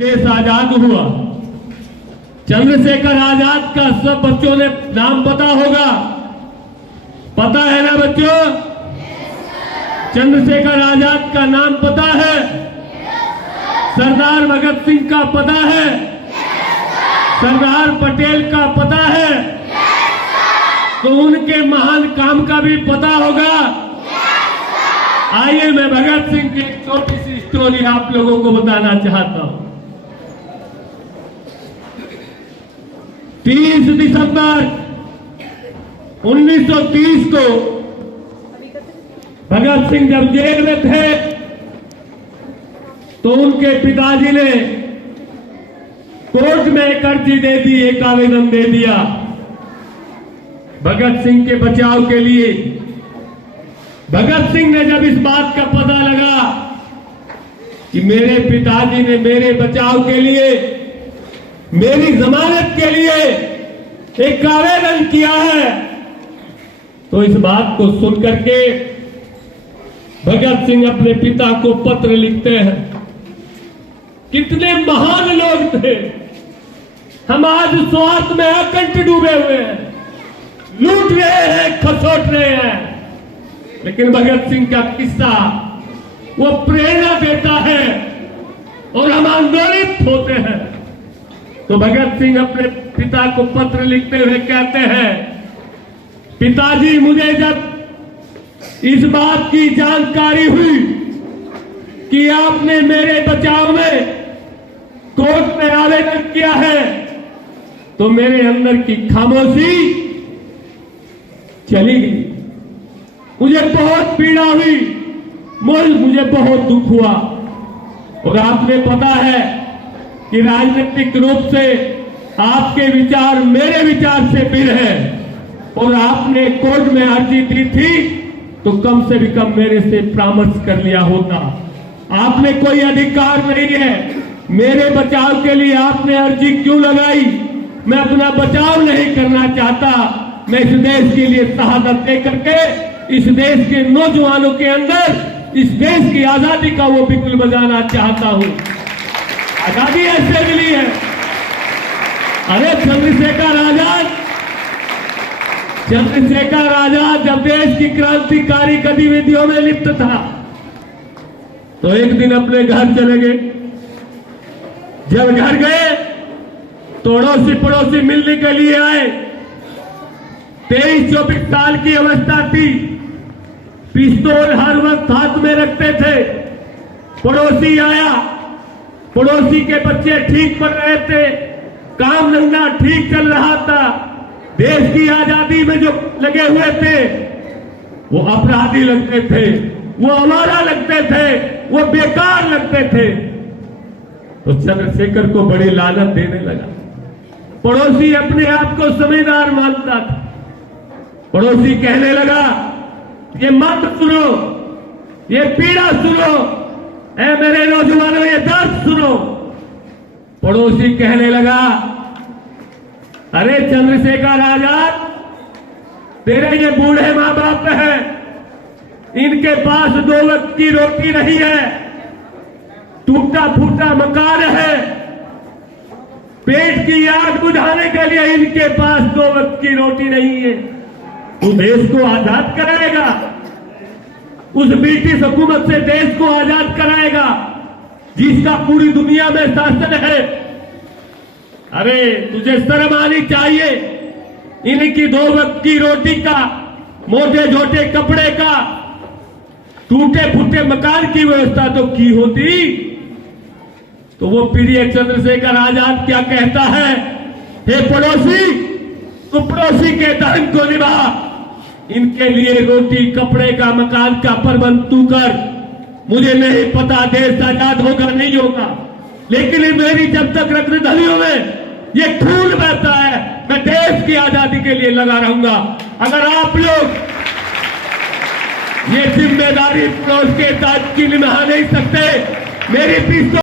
देश आजाद हुआ। चंद्रशेखर आजाद का सब बच्चों ने नाम पता होगा, पता है ना बच्चों? चंद्रशेखर आजाद का नाम पता है? सरदार भगत सिंह का पता है? सरदार पटेल का पता है? तो उनके महान काम का भी पता होगा। आइए मैं भगत सिंह की एक छोटी सी स्टोरी आप लोगों को बताना चाहता हूं। 30 दिसंबर 1930 को भगत सिंह जब जेल में थे तो उनके पिताजी ने कोर्ट में एक अर्जी दे दी, एक आवेदन दे दिया भगत सिंह के बचाव के लिए। भगत सिंह ने जब इस बात का पता लगा कि मेरे पिताजी ने मेरे बचाव के लिए, मेरी जमानत के लिए एक आवेदन किया है, तो इस बात को सुनकर के भगत सिंह अपने पिता को पत्र लिखते हैं। कितने महान लोग थे, हम आज स्वार्थ में अकंठ डूबे हुए हैं, लूट रहे हैं, खसोट रहे हैं, लेकिन भगत सिंह का किस्सा वो प्रेरणा देता है और हम आंदोलित होते हैं। तो भगत सिंह अपने पिता को पत्र लिखते हुए कहते हैं, पिताजी मुझे जब इस बात की जानकारी हुई कि आपने मेरे बचाव में कोर्ट में आवेदन किया है, तो मेरे अंदर की खामोशी चली गई। मुझे बहुत पीड़ा हुई, मुझे बहुत दुख हुआ। और आपने पता है कि राजनीतिक रूप से आपके विचार मेरे विचार से भिन्न है, और आपने कोर्ट में अर्जी दी थी तो कम से भी कम मेरे से परामर्श कर लिया होता। आपने कोई अधिकार नहीं है, मेरे बचाव के लिए आपने अर्जी क्यों लगाई? मैं अपना बचाव नहीं करना चाहता, मैं इस देश के लिए शहादत दे करके इस देश के नौजवानों के अंदर इस देश की आजादी का वो बिगुल बजाना चाहता हूं। आजादी ऐसे मिली है। अरे चंद्रशेखर आजाद जब देश की क्रांतिकारी गतिविधियों में लिप्त था तो एक दिन अपने घर चले गए। जब घर गए तो अड़ोसी पड़ोसी मिलने के लिए आए। 23-24 साल की अवस्था थी, पिस्तौल हर वक्त हाथ में रखते थे। पड़ोसी आया, पड़ोसी के बच्चे ठीक पढ़ रहे थे, काम धंधा ठीक चल रहा था, देश की आजादी में जो लगे हुए थे वो अपराधी लगते थे, वो अवारा लगते थे, वो बेकार लगते थे। तो चंद्रशेखर को बड़ी लानत देने लगा। पड़ोसी अपने आप को समझदार मानता था। पड़ोसी कहने लगा, ये मत सुनो, ये पीड़ा सुनो, ऐ मेरे नौजवानों ये दर्द सुनो। पड़ोसी कहने लगा, अरे चंद्रशेखर आजाद, तेरे ये बूढ़े मां बाप हैं, इनके पास 2 वक्त की रोटी नहीं है, टूटा फूटा मकान है, पेट की आग बुझाने के लिए इनके पास 2 वक्त की रोटी नहीं है। तू देश को आजाद कराएगा, उस ब्रिटिश हुकूमत से देश को आजाद कराएगा जिसका पूरी दुनिया में शासन है। अरे तुझे शर्म आनी चाहिए। इनकी 2 वक्त की रोटी का, मोटे झोटे कपड़े का, टूटे फूटे मकान की व्यवस्था तो की होती। तो वो पीढ़ी चंद्रशेखर आजाद क्या कहता है, हे पड़ोसी, तू पड़ोसी के धर्म को निभा, इनके लिए रोटी कपड़े का मकान का प्रबंध तू कर। मुझे नहीं पता देश आजाद होगा नहीं होगा, लेकिन मेरी जब तक रक्तधलियों में ये खून बहता है, मैं देश की आजादी के लिए लगा रहूंगा। अगर आप लोग ये जिम्मेदारी पड़ोस के साथ की निभा नहीं सकते, मेरी